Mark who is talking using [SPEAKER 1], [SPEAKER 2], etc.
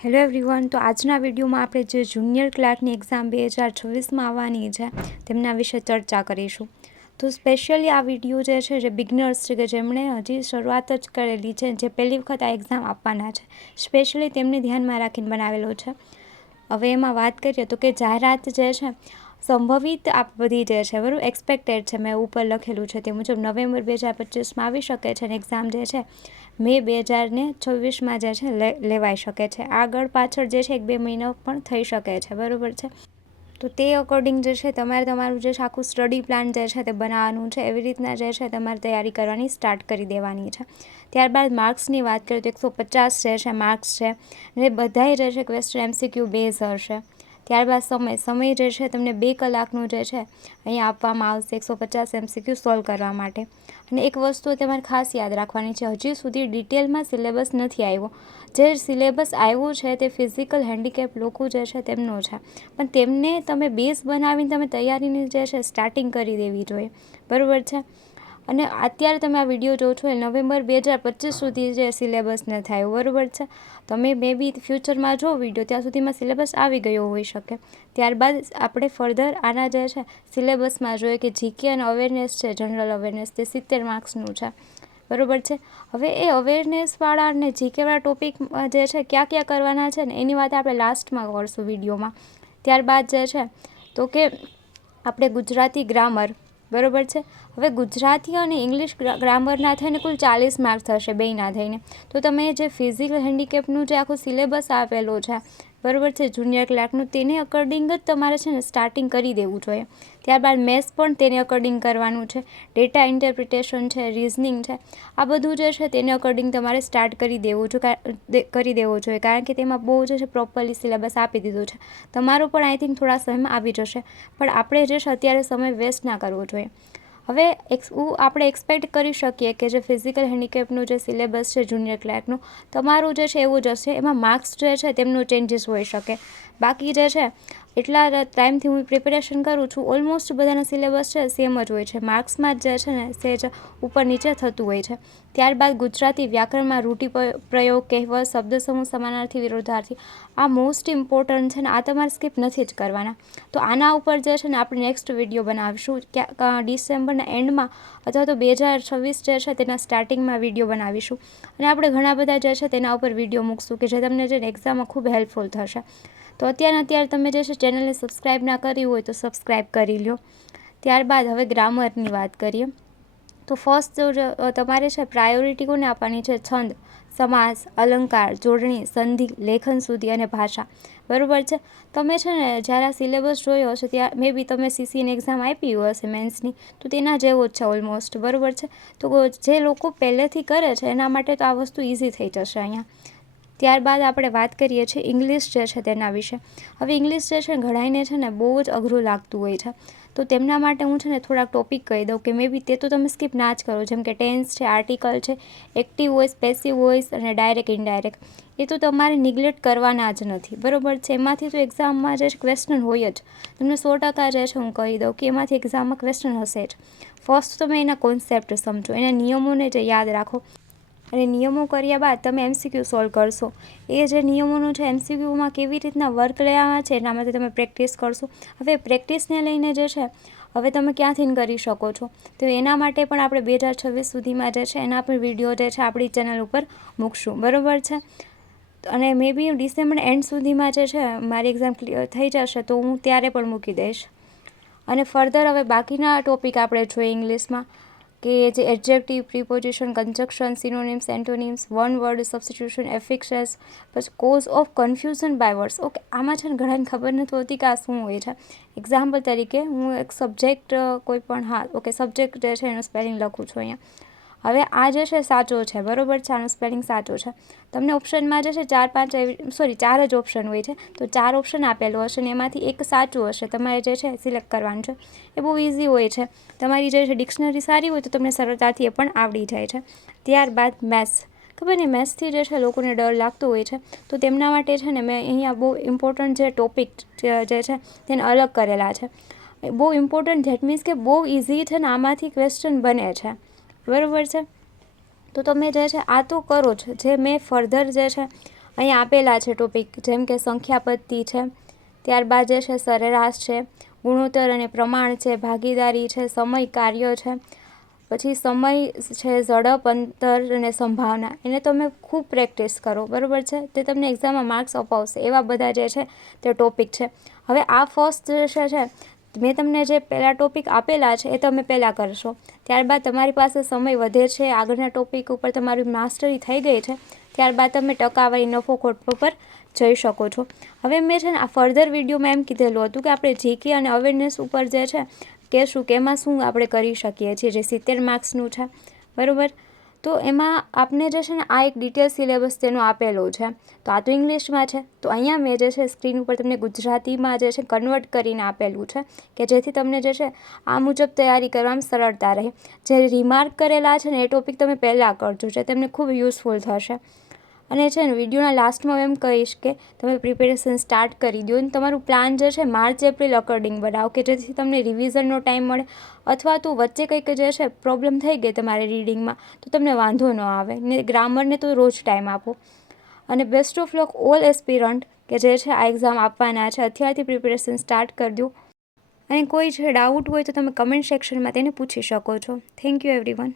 [SPEAKER 1] Hello everyone તો આજના વિડીયોમાં આપણે જે જુનિયર ક્લાર્કની એક્ઝામ બે હજાર છવ્વીસમાં આવવાની છે, તેમના વિશે ચર્ચા કરીશું. તો સ્પેશિયલી આ વીડિયો જે છે, જે બિગનર્સ છે, કે જેમણે હજી શરૂઆત જ કરેલી છે, જે પહેલી વખત આ એક્ઝામ આપવાના છે સ્પેશિયલી તેમને ધ્યાનમાં રાખીને બનાવેલો છે. હવે એમાં વાત કરીએ તો કે જાહેરાત જે છે સંભવિત આ બધી જે છે બરાબર એક્સપેક્ટેડ છે મેં ઉપર લખેલું છે તે મુજબ નવેમ્બર બે હજાર પચીસમાં આવી શકે છે અને એક્ઝામ જે છે મે બે હજારને છવ્વીસમાં જે છે લેવાઈ શકે છે આગળ પાછળ જે છે એક બે મહિનો પણ થઈ શકે છે બરાબર છે તો તે અકોર્ડિંગ જે છે તમારે તમારું જે આખું સ્ટડી પ્લાન જે છે તે બનાવવાનું છે એવી રીતના જે છે તમારે તૈયારી કરવાની સ્ટાર્ટ કરી દેવાની છે ત્યારબાદ માર્ક્સની વાત કરીએ તો એકસો પચાસ જે છે માર્ક્સ છે એ બધાય જે છે ક્વેશ્ચન એમસીક્યુ બેઝ હશે ત્યારબાદ સમય સમય જે છે તમને બે કલાકનું જે છે અહીંયા આપવામાં આવશે એકસો પચાસ એમસીક્યુ સોલ્વ કરવા માટે. અને એક વસ્તુ તમારે ખાસ યાદ રાખવાની છે, હજી સુધી ડિટેલમાં સિલેબસ નથી આવ્યો. જે સિલેબસ આવ્યો છે તે ફિઝિકલ હેન્ડીકેપ લોકો જે છે તેમનો છે. પણ તેમને તમે બેઝ બનાવીને તમે તૈયારીની જે છે સ્ટાર્ટિંગ કરી દેવી જોઈએ. બરાબર છે? અને અત્યારે તમે આ વીડિયો જો છો એ નવેમ્બર બે હજાર પચીસ સુધી જે સિલેબસને થાય, બરાબર છે? તમે મે બી ફ્યુચરમાં જો વીડિયો, ત્યાં સુધીમાં સિલેબસ આવી ગયો હોઈ શકે. ત્યારબાદ આપણે ફર્ધર આના જે છે, સિલેબસમાં જોઈએ કે જીકે અને અવેરનેસ છે, જનરલ અવેરનેસ, તે સિત્તેર માર્ક્સનું છે. બરાબર છે? હવે એ અવેરનેસવાળા અને જીકેવાળા ટોપિક જે છે, ક્યાં ક્યાં કરવાના છે ને એની વાત આપણે લાસ્ટમાં કરશું વિડીયોમાં. ત્યારબાદ જે છે, તો કે આપણે ગુજરાતી ગ્રામર બરાબર છે? હવે ગુજરાતી અને ઇંગ્લિશ ગ્રામરના થઈને કુલ ચાલીસ માર્ક્સ થશે, બેયના થઈને. તો તમે જે ફિઝિકલ હેન્ડીકેપનું જે આખું સિલેબસ આપેલો છે બરાબર છે જુનિયર ક્લાર્કનું તેને અકોર્ડિંગ જ તમારે છે ને સ્ટાર્ટિંગ કરી દેવું જોઈએ. ત્યારબાદ મેથ્સ પણ તેને અકોર્ડિંગ કરવાનું છે ડેટા ઇન્ટરપ્રિટેશન છે રિઝનિંગ છે, આ બધું જે છે તેને અકોર્ડિંગ તમારે સ્ટાર્ટ કરી દેવું જોઈએ કરી દેવું જોઈએ, કારણ કે તેમાં બહુ જે છે પ્રોપરલી સિલેબસ આપી દીધું છે. તમારો પણ આઈ થિંક થોડા સમયમાં આવી જશે, પણ આપણે જે છે અત્યારે સમય વેસ્ટ ના કરવો જોઈએ. હવે એક્સ આપણે એક્સપેક્ટ કરી શકીએ કે જે ફિઝિકલ હેન્ડીકેપનું જે સિલેબસ છે જુનિયર ક્લાર્કનું તમારું જે છે એવું જ હશે, એમાં માર્ક્સ જે છે તેમનું ચેન્જીસ હોઈ શકે. બાકી જે છે એટલા ટાઈમથી હું પ્રિપેરેશન કરું છું ઓલમોસ્ટ બધાના સિલેબસ છે સેમ જ હોય છે. માર્ક્સમાં જે છે ને સેજ ઉપર નીચે થતું હોય છે. ત્યારબાદ ગુજરાતી વ્યાકરણમાં રૂઢિ પ્રયોગ, કહેવત, શબ્દ સમૂહ, સમાનાર્થી, વિરોધાર્થી, આ મોસ્ટ ઇમ્પોર્ટન્ટ છે ને, આ તમારે સ્કીપ નથી જ કરવાના. તો આના ઉપર જે છે ને, આપણે નેક્સ્ટ વીડિયો બનાવીશું. ક્યાં ડિસેમ્બરના એન્ડમાં અથવા તો બે હજાર છવ્વીસ જે છે, તેના સ્ટાર્ટિંગમાં વીડિયો બનાવીશું. અને આપણે ઘણા બધા જે છે, તેના ઉપર વીડિયો મૂકશું કે જે તમને જે એક્ઝામમાં ખૂબ હેલ્પફુલ થશે. તો અત્યારે અત્યારે તમે જે છે ચેનલને સબસ્ક્રાઈબ ના કરી હોય તો સબસ્ક્રાઈબ કરી લો ત્યારબાદ હવે ગ્રામરની વાત કરીએ. તો ફર્સ્ટ તમારે છે પ્રાયોરિટી કોને આપવાની છે? છંદ, સમાસ, અલંકાર, જોડણી, સંધિ, લેખન સુધી અને ભાષા. બરાબર છે? તમે છે ને જ્યારે આ સિલેબસ જોયો હશે ત્યાં મે બી તમે સીસીની એક્ઝામ આપી હશે મેન્સની તો તેના જેવો જ છે ઓલમોસ્ટ બરાબર છે? તો જે લોકો પહેલેથી કરે છે, એના માટે તો આ વસ્તુ ઇઝી થઈ જશે અહીંયા. ત્યારબાદ આપણે વાત કરીએ છીએ ઇંગ્લિશ જે છે તેના વિશે. હવે ઇંગ્લિશ જે છે ઘણાઈને છે ને બહુ જ અઘરું લાગતું હોય છે. તો તેમના માટે હું છે ને થોડાક ટોપિક કહી દઉં કે મે બી તે તો તમે સ્કીપ ના જ કરો. જેમ કે ટેન્સ છે આર્ટિકલ છે એક્ટિવ વોઇસ પેસિવ વોઇસ અને ડાયરેક્ટ ઇનડાયરેક્ટ એ તો તમારે નિગ્લેક્ટ કરવાના જ નથી. બરાબર છે? એમાંથી તો એક્ઝામમાં જે ક્વેશ્ચન હોય જ. તમને સો ટકા જે છે હું કહી દઉં કે એમાંથી એક્ઝામમાં ક્વેશ્ચન હશે જ. ફર્સ્ટ તમે એના કોન્સેપ્ટ સમજો. એના નિયમોને જે યાદ રાખો. અને નિયમો કર્યા બાદ તમે એમસીક્યુ સોલ્વ કરશો. એ જે નિયમોનું છે એમસીક્યુમાં કેવી રીતના વર્ક લેવામાં છે એના માટે તમે પ્રેક્ટિસ કરશો. હવે પ્રેક્ટિસને લઈને જે છે, હવે તમે ક્યાંથી કરી શકો છો? તો એના માટે પણ આપણે બે હજાર છવ્વીસ સુધીમાં જે છે, એના પણ વીડિયો જે છે આપણી ચેનલ ઉપર મૂકશું. બરાબર છે? અને મે બી ડિસેમ્બર એન્ડ સુધીમાં જે છે, મારી એક્ઝામ ક્લિયર થઈ જશે તો હું ત્યારે પણ મૂકી દઈશ. અને ફર્ધર હવે બાકીના ટોપિક આપણે જોઈએ ઇંગ્લિશમાં કે જે adjective preposition conjunction synonyms antonyms one word substitution affixes પછી cause of confusion by words okay આમાં છે ને ઘણાને ખબર નથી હોતી કે આ શું હોય છે. એક્ઝામ્પલ તરીકે હું એક સબ્જેક્ટ કોઈ પણ હા ઓકે સબ્જેક્ટ જે છે એનું સ્પેલિંગ લખું છું અહીંયા. હવે આ જે છે સાચો છે, બરાબર છે? આનો સ્પેલિંગ સાચો છે. તમને ઓપ્શનમાં જે છે ચાર પાંચ સોરી ચાર જ ઓપ્શન હોય છે. તો ચાર ઓપ્શન આપેલો હશે ને એમાંથી એક સાચું હશે. તમારે જે છે સિલેક્ટ કરવાનું છે. એ બહુ ઇઝી હોય છે. તમારી જે છે ડિક્શનરી સારી હોય તો તમને સરળતાથી એ પણ આવડી જાય છે. ત્યારબાદ મેથ્સ ખબર ને મેથ્સથી જે છે લોકોને ડર લાગતો હોય છે. તો તેમના માટે છે ને મેં અહીંયા બહુ ઇમ્પોર્ટન્ટ જે ટોપિક જે છે તેને અલગ કરેલા છે. બહુ ઇમ્પોર્ટન્ટ ધેટ મીન્સ કે બહુ ઇઝી છે ને આમાંથી ક્વેશ્ચન બને છે. બરાબર છે? તો તમે જે છે, આ તો કરો જ જે મેં ફર્ધર જે છે અહીંયા આપેલા છે ટોપિક જેમ કે સંખ્યાપત્તિ છે, ત્યારબાદ જે છે, સરેરાશ છે, ગુણોત્તર અને પ્રમાણ છે, ભાગીદારી છે, સમય, કાર્ય છે, પછી સમય છે, ઝડપ, અંતર અને સંભાવના. એને તમે ખૂબ પ્રેક્ટિસ કરો, બરાબર છે? તે તમને એક્ઝામમાં માર્ક્સ અપાવશે. એવા બધા જે છે, તે ટોપિક છે. હવે આ ફર્સ્ટ જે છે મેં તમને જે પહેલાં ટોપિક આપેલા છે, એ તમે પહેલાં કરશો. ત્યારબાદ તમારી પાસે સમય વધે છે, આગળના ટોપિક ઉપર તમારી માસ્ટરી થઈ ગઈ છે, ત્યારબાદ તમે ટકાવારી નફો ખોટો પર જઈ શકો છો. હવે મેં છે ને આ ફર્ધર વિડીયોમાં એમ કીધેલું હતું કે આપણે જીકે અને અવેરનેસ ઉપર જે છે કે શું કે એમાં શું આપણે કરી શકીએ છીએ, જે સિત્તેર માર્ક્સનું છે. બરાબર? તો એમાં આપને જે છે ને આ એક ડિટેલ સિલેબસ તેનો આપેલો છે. તો આ તો ઇંગ્લિશમાં છે. તો અહીંયા મેં જે છે સ્ક્રીન ઉપર તમને ગુજરાતીમાં જે છે કન્વર્ટ કરીને આપેલું છે કે જેથી તમને જે છે આ મુજબ તૈયારી કરવામાં સરળતા રહે. જે રિમાર્ક કરેલા છે ને એ ટોપિક તમે પહેલાં કરજો જે તમને ખૂબ યુઝફુલ થશે. અને છે ને, વિડીયોના લાસ્ટમાં એમ કહીશ કે તમે પ્રિપેરેશન સ્ટાર્ટ કરી દો. અને તમારું પ્લાન જે છે, માર્ચ, એપ્રિલ અકોર્ડિંગ બનાવો કે જેથી તમને રિવિઝનનો ટાઈમ મળે અથવા તો વચ્ચે કંઈક જે છે પ્રોબ્લેમ થઈ ગઈ તમારે રીડિંગમાં તો તમને વાંધો ન આવે. ને ગ્રામરને તો રોજ ટાઈમ આપો. અને best of luck all aspirant કે જે છે, આ એક્ઝામ આપવાના છે, અત્યારથી પ્રિપેરેશન સ્ટાર્ટ કરી દો. અને કોઈ જે ડાઉટ હોય તો તમે કમેન્ટ સેક્શનમાં તેને પૂછી શકો છો. Thank you everyone